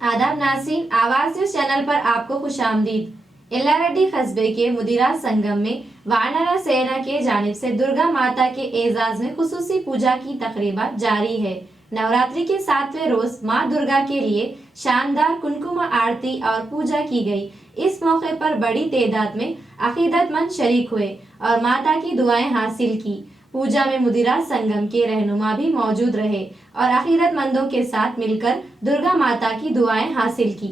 आदाब नाज़रीन, आवाज़ न्यूज़ चैनल पर आपको खुशामदीद। एल्लारेड्डी कस्बे के मदीराज संगम में वानरा सेना के जानिब से दुर्गा माता के एजाज में खुसूसी पूजा की तकरीबात जारी है। नवरात्रि के 7वें रोज माँ दुर्गा के लिए शानदार कुमकुम आरती और पूजा की गई। इस मौके पर बड़ी तादाद में अकीदतमंद शरीक हुए और माता की दुआएं हासिल की। पूजा में मदीराज संगम के रहनुमा भी मौजूद रहे और अकीदतमंदों के साथ मिलकर दुर्गा माता की दुआएं हासिल की।